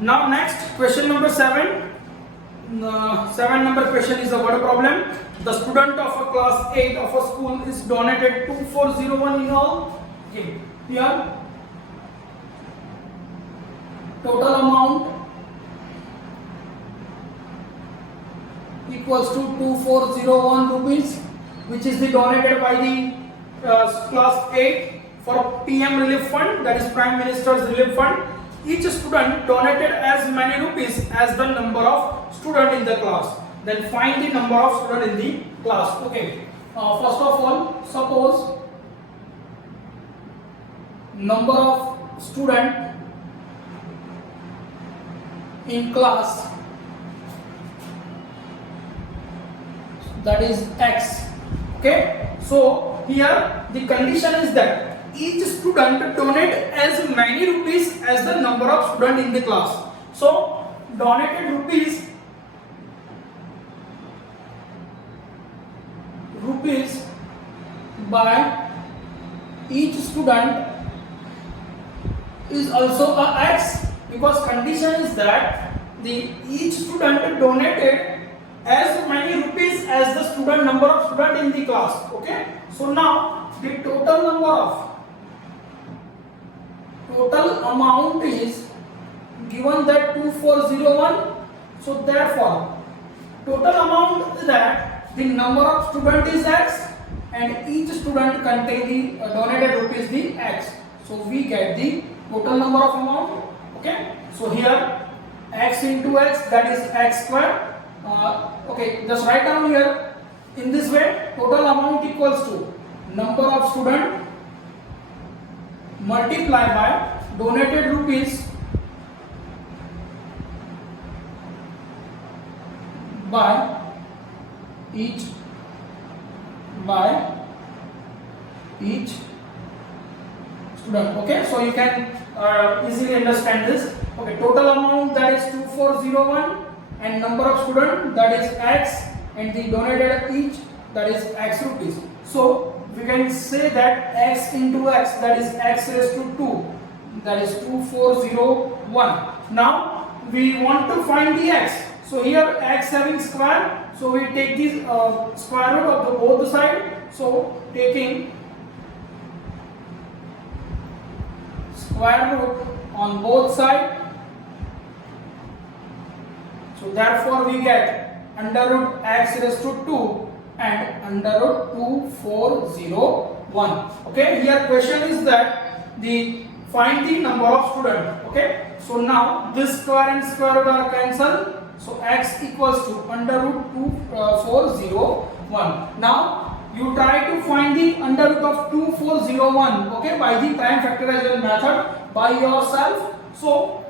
Now next question number 7. 7 number question is a word problem. The student of a class 8 of a school is donated 2401 in all. Okay. Here total amount equals to 2401 rupees, which is the donated by the class 8 for PM relief fund, that is Prime Minister's relief fund. Each student donated as many rupees as the number of student in the class. Then find the number of student in the class. Okay. First of all, suppose number of student in class, that is X. Okay. So here the condition is that each student donate as many rupees as the number of student in the class. So donated rupees by each student is also a X, because condition is that the each student donated as many rupees as the student number of student in the class. Okay. So now the total amount is given that 2401. So therefore total amount is that the number of student is X and each student contain the donated rupees the X. So we get the total number of amount. Okay. So here X into X, that is X square. Okay, just write down here in this way. Total amount equals to number of student multiply by donated rupees by each student. Okay, so you can easily understand this. Okay, total amount, that is 2401, and number of student, that is X, and the donated each, that is X rupees. So we can say that X into X, that is X raised to 2, that is 2401. Now we want to find the X. So here X having square, so we take the square root of the both side. So taking square root on both sides, so therefore we get under root X raised to 2 and under root 2401. Okay, here question is that the find the number of student. Okay, so now this square and square root are cancelled, so X equals to under root 2401. Now you try to find the under root of 2401, okay, by the prime factorization method by yourself. So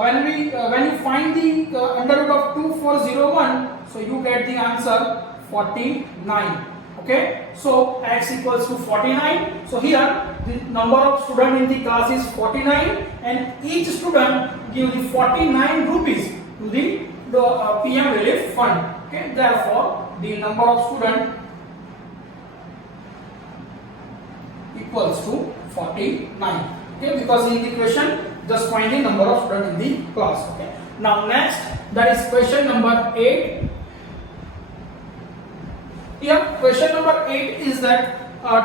when you find the under root of 2401, so you get the answer 49. Okay, so X equals to 49. So here the number of student in the class is 49 and each student give the 49 rupees to the PM relief fund. Okay, therefore the number of student equals to 49. Okay, because in the question just find the number of student in the class. Okay, now next, that is question number 8. Here question number 8 is that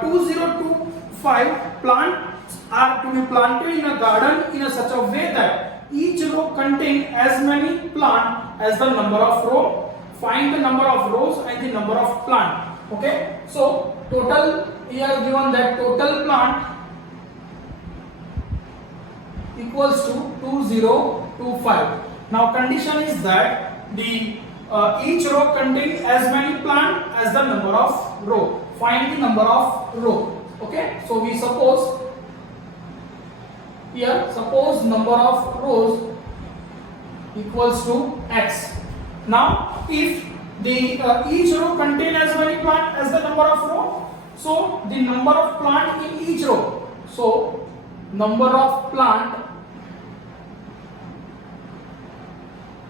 2025 plants are to be planted in a garden in such a way that each row contain as many plant as the number of row. Find the number of rows and the number of plant. Okay, so total here given that total plant equals to 2025. Now condition is that the each row contains as many plant as the number of row. Find the number of row. Okay, so we suppose here, suppose number of rows equals to X. Now if the each row contains as many plant as the number of row, so the number of plant in each row, so number of plant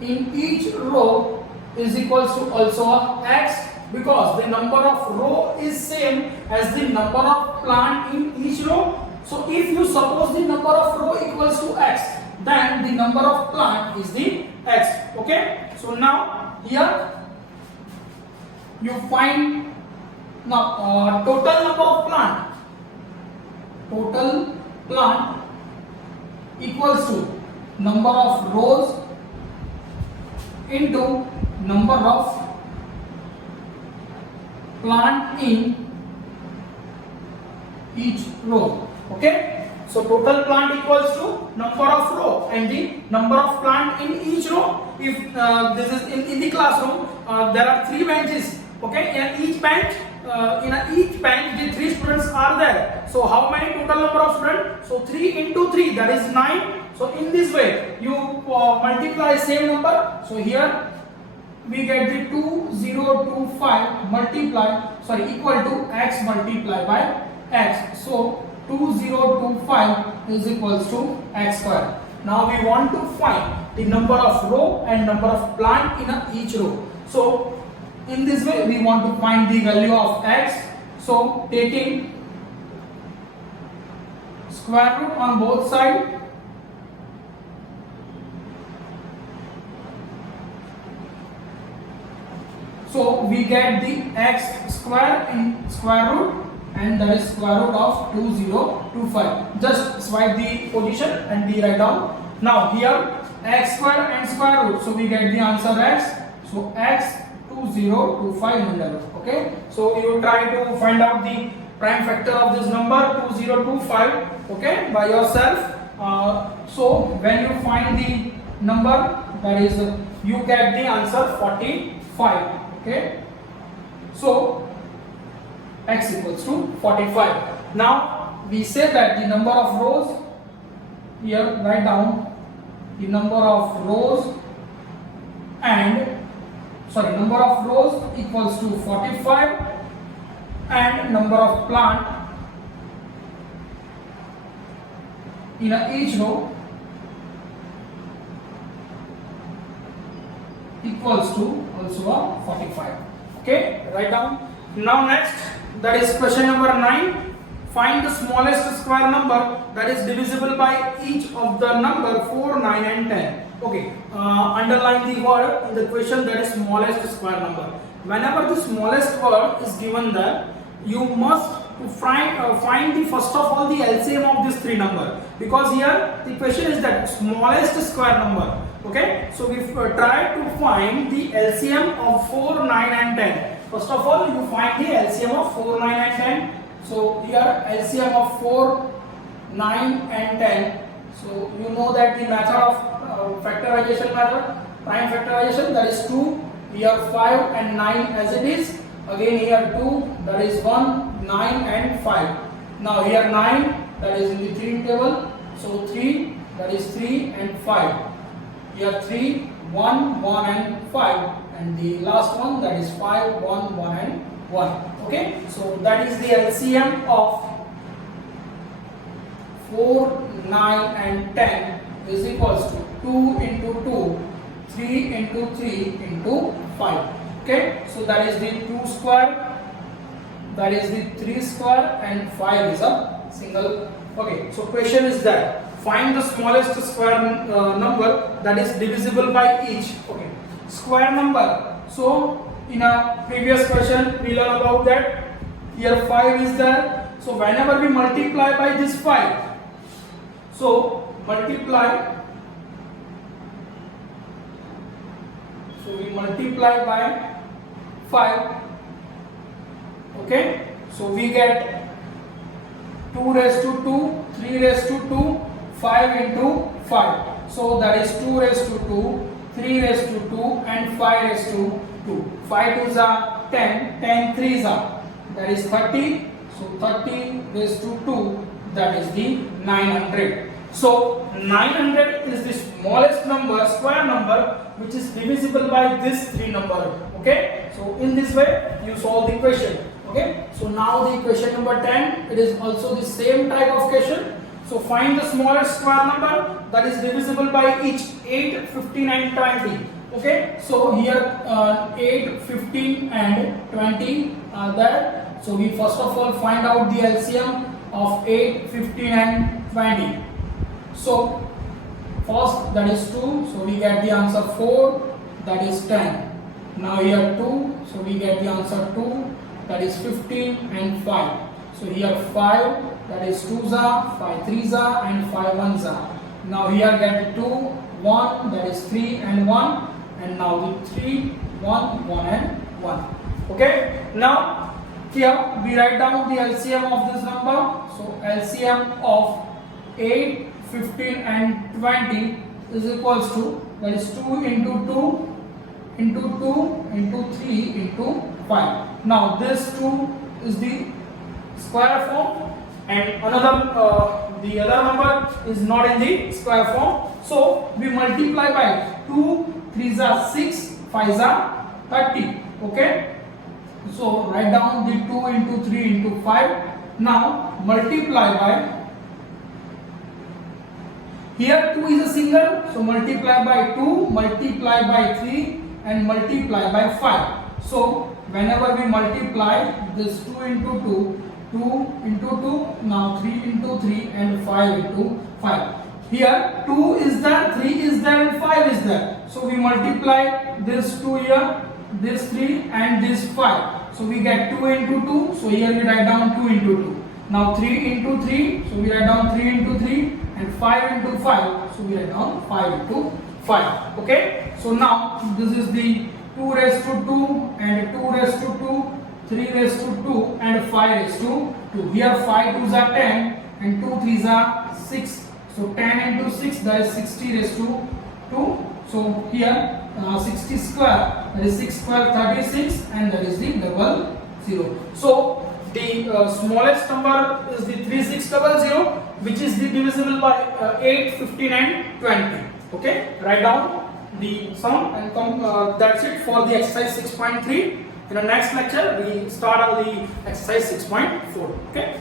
in each row is equals to also X, because the number of row is same as the number of plant in each row. So if you suppose the number of row equals to X, then the number of plant is the x. Okay, so now here you find now total number of plant. Total plant equals to number of rows into number of plant in each row. Okay, so total plant equals to number of row and the number of plant in each row. If this is in the classroom, there are 3 benches. Okay, in each bench the 3 students are there. So how many total number of students? So 3 into 3, that is 9. So in this way you multiply same number. So here we get the 2025 equal to x multiplied by x. So 2025 is equals to x square. Now we want to find the number of row and number of plant in each row. So in this way we want to find the value of x. So taking square root on both sides, so we get the x square in square root, and that is square root of 2025. Just swipe the position and write down. Now here x square and square root, so we get the answer x. So x 2025. Okay, so you try to find out the prime factor of this number 2025. Okay, by yourself. So when you find the number, that is you get the answer 45. Okay, so x equals to 45. Now we say that the number of rows, here write down the number of rows number of rows equals to 45 and number of plant in each row equals to also 45. Okay, write down. Now next, that is question number 9. Find the smallest square number that is divisible by each of the number 4, 9 and 10. Okay, underline the word in the question, that is smallest square number. Whenever the smallest word is given there, you must find the first of all the LCM of these 3 numbers, because here the question is that smallest square number. Okay, so we try to find the LCM of 4, 9 and 10. First of all, you find the LCM of 4, 9 and 10. So here LCM of 4, 9 and 10. So you know that the method of factorization method, prime factorization, that is 2, here 5 and 9 as it is. Again here 2, that is 1, 9 and 5. Now here 9, that is in the 3 table. So 3, that is 3 and 5. Here 3, 1, 1 and 5. And the last one, that is 5, 1, 1 and 1. Okay, so that is the LCM of 4, 9 and 10 is equals to 2 into 2, 3 into 3 into 5. Okay, so that is the 2 square, that is the 3 square, and 5 is a single. Okay, so question is that find the smallest square number that is divisible by each. Okay, square number. So in a previous question we learned about that. Here 5 is there. So whenever we multiply by this 5, so multiply. So we multiply by 5. Okay, so we get 2 raised to 2, 3 raised to 2, 5 into 5. So that is 2 raised to 2, 3 raised to 2 and 5 raised to 2. 5 2s are 10, 10 3s are, that is 30. So 30 raised to 2, that is the 900. So 900 is the smallest number, square number, which is divisible by this 3 number. Okay, so in this way you solve the question. Okay, so now the question number 10, it is also the same type of question. So find the smallest square number that is divisible by each 8, 15 and 20. Okay, so here 8, 15 and 20 are there. So we first of all find out the LCM of 8, 15 and 20. So First, that is 2, so we get the answer 4, that is 10. Now here 2, so we get the answer 2, that is 15, and 5. So here 5, that is 2s are, 5 3s are, and 5 1s are. Now here get 2, 1, that is 3 and 1, and now the 3, 1, 1 and 1. Okay, now here we write down the LCM of this number. So LCM of 8, 15 and 20 is equals to, that is 2 into 2 into 2 into 3 into 5. Now this 2 is the square form, and the other number is not in the square form. So we multiply by 2, 3s are 6, 5s are 30. Okay. So write down the 2 into 3 into 5. Now multiply by, here 2 is a single, so multiply by 2, multiply by 3 and multiply by 5. So whenever we multiply this 2 into 2, 2 into 2, now 3 into 3 and 5 into 5. Here 2 is there, 3 is there and 5 is there. So we multiply this 2 here, this 3 and this 5. So we get 2 into 2, so here we write down 2 into 2. Now 3 into 3, so we write down 3 into 3, and 5 into 5, so we write down 5 into 5. Okay, so now this is the 2 raised to 2 and 2 raised to 2, 3 raised to 2 and 5 raised to 2. Here 5 2s are 10 and 2 3s are 6. So 10 into 6, that is 60 raised to 2. So here 60 square, that is 6 square 36, and that is the double 0. So the smallest number is the 3600, which is the divisible by 8, 15 and 20. Okay, write down the sum and that's it for the exercise 6.3. In the next lecture we start on the exercise 6.4. Okay.